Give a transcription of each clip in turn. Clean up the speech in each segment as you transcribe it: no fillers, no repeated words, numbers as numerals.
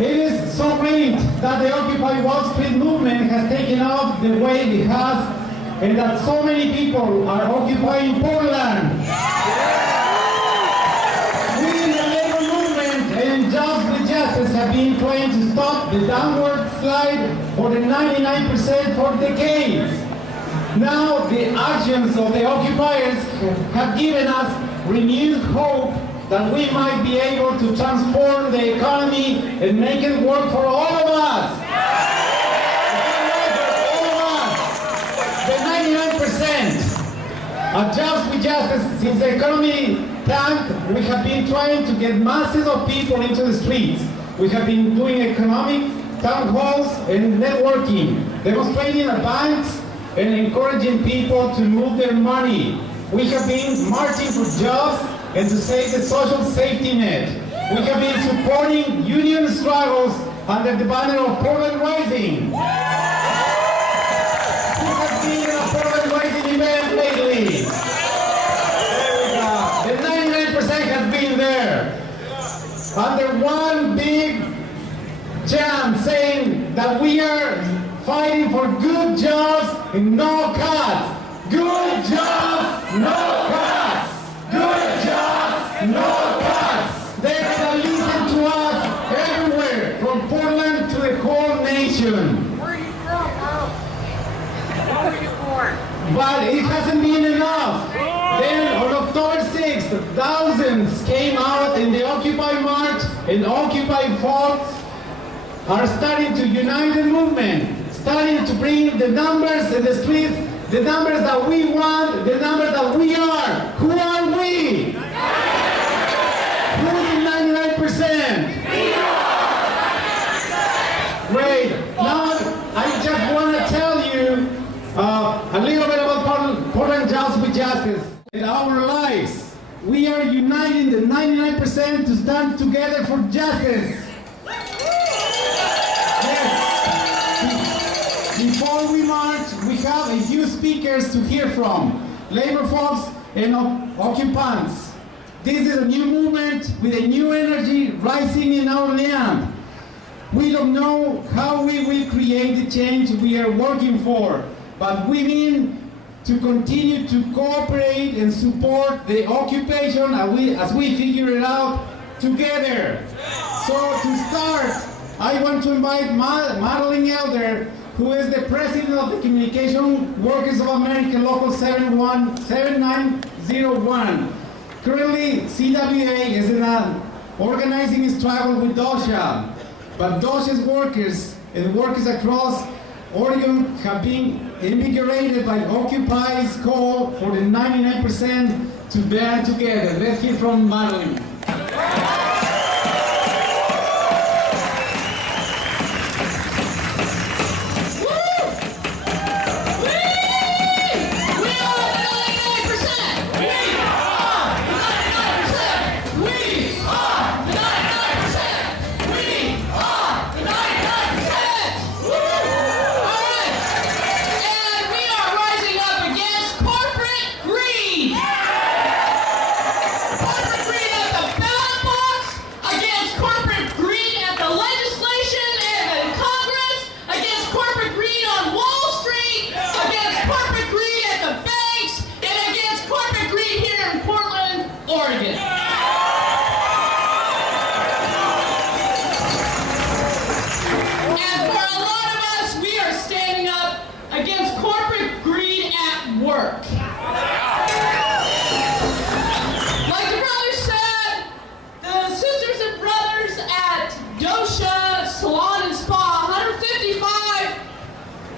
It is so great that the Occupy Wall Street movement has taken off the way it has, and that so many people are occupying Portland. We in the labor movement and Jobs with Justice have been trying to stop the downward slide for the 99% for decades. Now the actions of the occupiers have given us renewed hope that we might be able to transform the economy and make it work for all of us. The 99% of Jobs with Justice, since the economy tanked, we have been trying to get masses of people into the streets. We have been doing economic town halls and networking, demonstrating at banks and encouraging people to move their money. We have been marching for jobs and to save the social safety net. We have been supporting union struggles under the banner of Portland Rising. Who has been in a Portland Rising event lately? The 99% has been there. Under one big chant saying that we are fighting for good jobs and no cuts. Good jobs, no cuts. Good jobs, no cuts. They're going to listen to us everywhere, from Portland to the whole nation. Where are you from, Earl? Where were you born? But it hasn't been enough. Then on October 6th, thousands came out in the Occupy March, and Occupy folks are starting to unite the movement, starting to bring the numbers in the streets, the numbers that we want, the numbers that we are. Who are we? Who's the 99%? We are! Great. Now I just want to tell you a little bit about Portland Jobs with Justice. In our lives, we are uniting the 99% to stand together for justice. Before we march, we have a few speakers to hear from, labor folks and occupants. This is a new movement with a new energy rising in our land. We don't know how we will create the change we are working for, but we mean to continue to cooperate and support the occupation as we figure it out together. So to start, I want to invite Madeline Elder, who is the president of the Communication Workers of America, Local 7901. Currently, CWA is in an organizing struggle with DOSHA, but DOSHA's workers and workers across Oregon have been invigorated by Occupy's call for the 99% to band together. Let's hear from Madeline.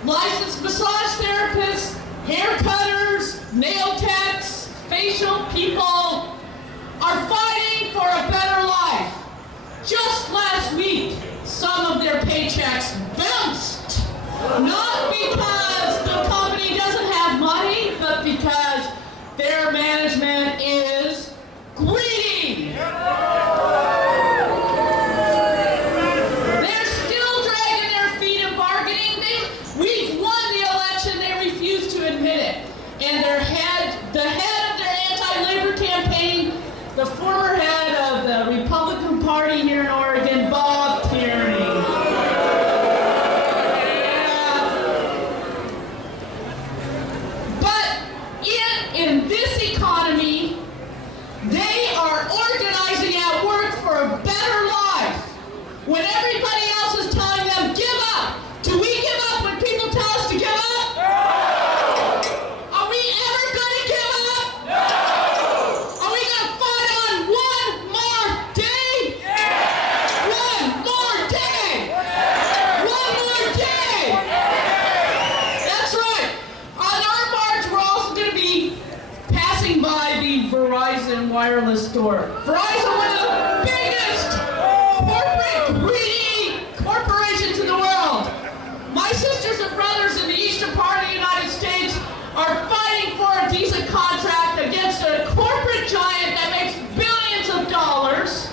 Licensed massage therapists, hair cutters, nail techs, facial people are fighting for a better life. Just last week, some of their paychecks bounced. Not because the company doesn't have money, but because their management is greedy. And the head of their anti-labor campaign, the former head of the Republican Party here in Oregon, Bob Kearney. Verizon wireless store. Verizon, one of the biggest corporate greedy corporations in the world. My sisters and brothers in the eastern part of the United States are fighting for a decent contract against a corporate giant that makes billions of dollars,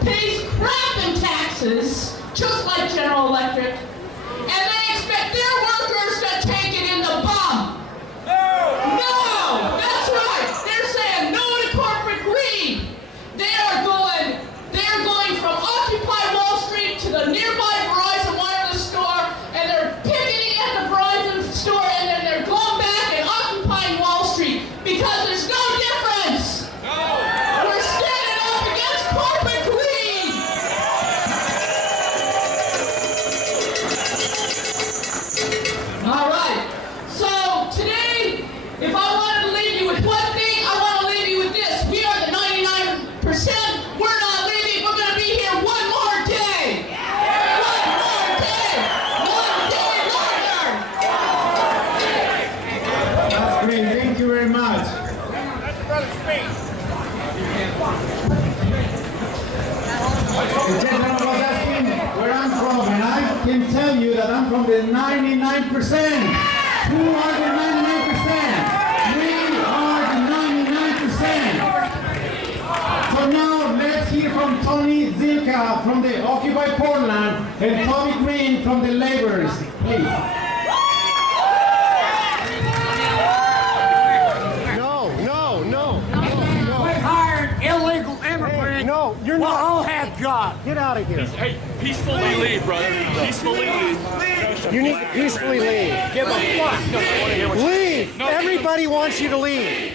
pays crap in taxes, just like General Electric, and they expect their workers to take it in the bum. No! That's right! They're saying no to corporate greed. They're going from Occupy Wall Street to the nearby Verizon wireless store, and they're picketing at the Verizon store, and then they're going back and occupying Wall Street because there's no difference. We're standing up against corporate greed. All right. So today, if I wanted to leave you with one thing, I want to leave you with this. We are the 99%. We're not leaving. We're going to be here one more day. One more day. One day longer. That's great. Thank you very much. The gentleman was asking where I'm from, and I can tell you that I'm from the 99%. Who are the 99%? We are the 99%. So now let's hear from Tony Zilka from the Occupy Portland and Tommy Green from the Laborers. Please. Illegal immigrant. No, you're We'll not. all have jobs. Get out of here. Hey, peacefully leave, brother. Peacefully leave. You need to peacefully leave. Give a fuck. Leave. Everybody wants you to leave.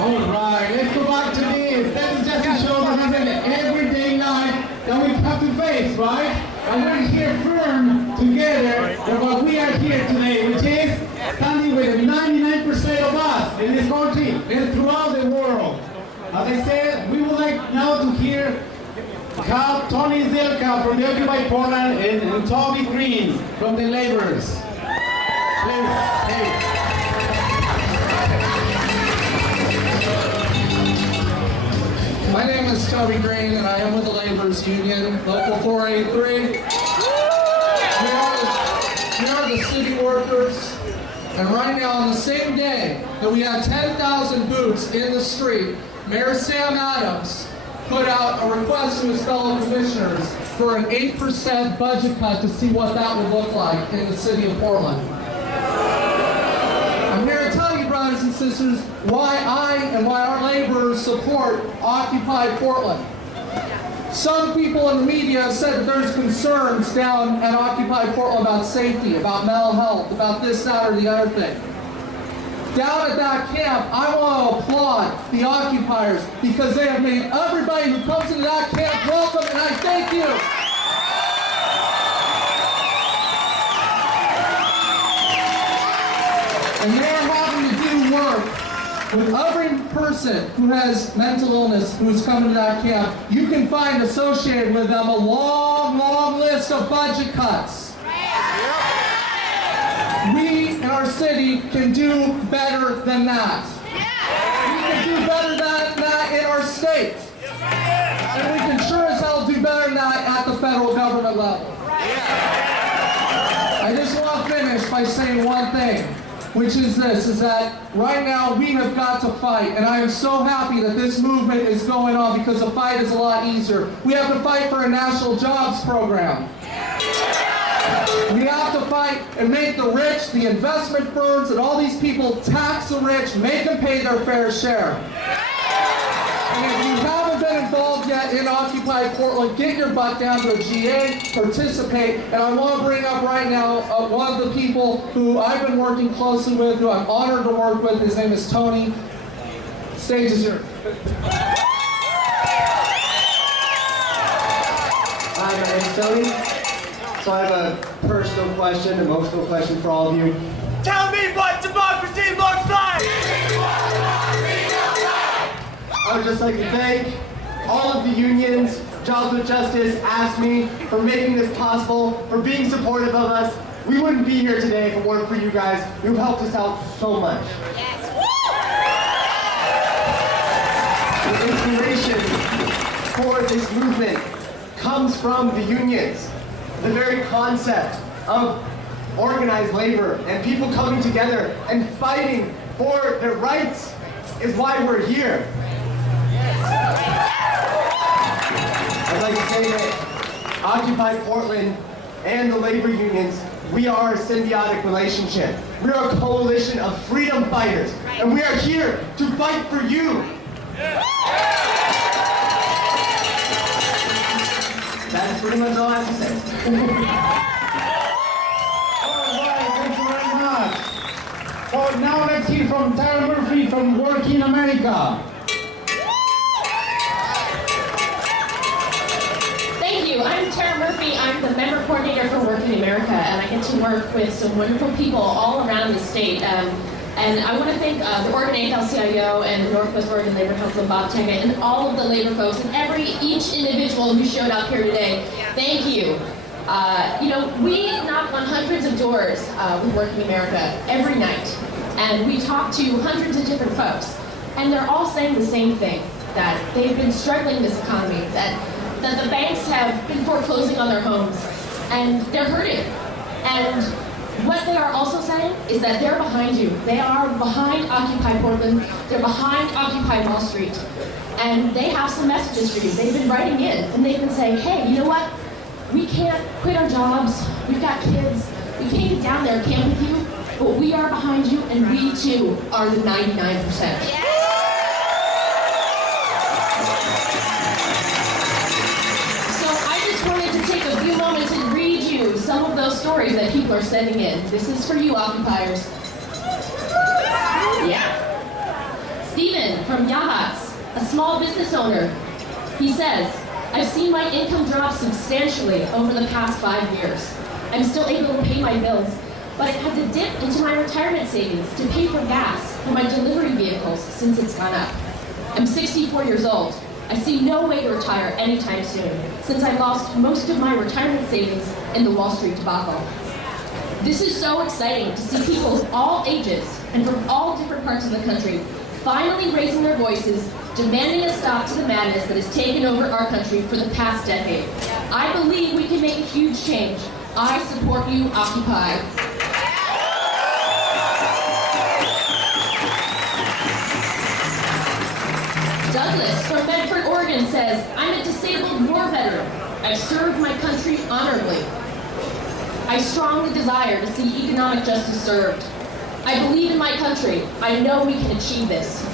All right, let's go back to this. That's just to show that it's an everyday life that we have to face, right? And we're here firm together for what we are here today, which is standing with 99% of us in this country and throughout the world. As I said, we would like now to hear how Tony Zilka from the Occupy Portland and Tommy Green from the Laborers. Please, hey. My name is Toby Green, and I am with the Laborers Union, Local 483. We are the city workers, and right now, on the same day that we had 10,000 boots in the street, Mayor Sam Adams put out a request to his fellow commissioners for an 8% budget cut to see what that would look like in the city of Portland. I'm here to tell you, brothers and sisters, why I and why our laborers support Occupy Portland. Some people in the media have said that there's concerns down at Occupy Portland about safety, about mental health, about this, that, or the other thing. Down at that camp, I want to applaud the occupiers because they have made everybody who comes into that camp welcome, and I thank you. And they are having to do work with every person who has mental illness who's come to that camp. You can find associated with them a long, long list of budget cuts. We in our city can do better than that. We can do better than that in our state. And we can sure as hell do better than that at the federal government level. I just want to finish by saying one thing, which is this, is that right now we have got to fight, and I am so happy that this movement is going on because the fight is a lot easier. We have to fight for a national jobs program. We have to fight and make the rich, the investment firms, and all these people tax the rich, make them pay their fair share. And if you haven't been involved yet in Occupy Portland, get your butt down to a GA, participate, and I want to bring up right now one of the people who I've been working closely with, who I'm honored to work with. His name is Tony. Stage is yours. Hi, my name's Tony. So I have a personal question, emotional question for all of you. Tell me what democracy looks like! I would just like to thank all of the unions, Jobs with Justice, AFSCME, for making this possible, for being supportive of us, We wouldn't be here today if it weren't for you guys. You've helped us out so much. The inspiration for this movement comes from the unions. The very concept of organized labor and people coming together and fighting for their rights is why we're here. I'd like to say that Occupy Portland and the labor unions, we are a symbiotic relationship. We are a coalition of freedom fighters, and we are here to fight for you. That is pretty much all I have to say. All right, thank you very much. So now let's hear from Tara Murphy from Working America. Thank you. I'm Tara Murphy. I'm the member coordinator for Working America, and I get to work with some wonderful people all around the state. And I want to thank the Oregon AFL-CIO and the Northwest Oregon Labor Council, Bob Tenga, and all of the labor folks, and each individual who showed up here today. Thank you. We knock on hundreds of doors with Working America every night, and we talk to hundreds of different folks, and they're all saying the same thing, that they've been struggling in this economy, that the banks have been foreclosing on their homes, and they're hurting. And what they are also saying is that they're behind you. They are behind Occupy Portland. They're behind Occupy Wall Street. And they have some messages for you. They've been writing in, and they've been saying, hey, you know what? We can't quit our jobs. We've got kids. We can't get down there and camp with you, but we are behind you, and we too are the 99%. Some of those stories that people are sending in. This is for you, occupiers. Yeah. Stephen from Yahats, a small business owner. He says, I've seen my income drop substantially over the past 5 years. I'm still able to pay my bills, but I've had to dip into my retirement savings to pay for gas for my delivery vehicles since it's gone up. I'm 64 years old. I see no way to retire anytime soon, since I lost most of my retirement savings in the Wall Street debacle. This is so exciting to see people of all ages and from all different parts of the country finally raising their voices, demanding a stop to the madness that has taken over our country for the past decade. I believe we can make a huge change. I support you, Occupy. Douglas from Medford, Oregon says, I'm a disabled war veteran. I've served my country honorably. I strongly desire to see economic justice served. I believe in my country. I know we can achieve this.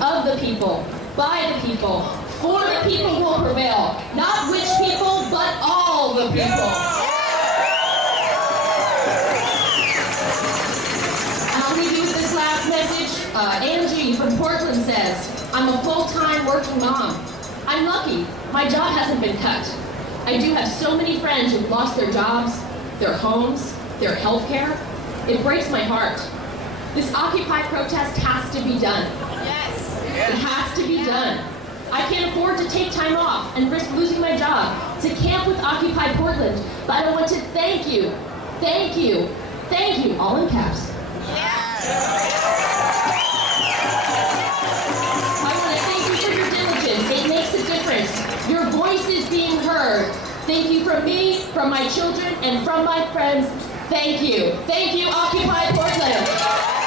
Of the people, by the people, for the people will prevail. Not which people, but all the people. How do we do with this last message? Angie from Portland says, I'm a full-time working mom. I'm lucky. My job hasn't been cut. I do have so many friends who've lost their jobs, their homes, their health care. It breaks my heart. This Occupy protest has to be done. Yes. It has to be done. I can't afford to take time off and risk losing my job to camp with Occupy Portland, but I want to thank you, all in caps. It makes a difference. Your voice is being heard. Thank you from me, from my children, and from my friends. Thank you. Thank you, Occupy Portland.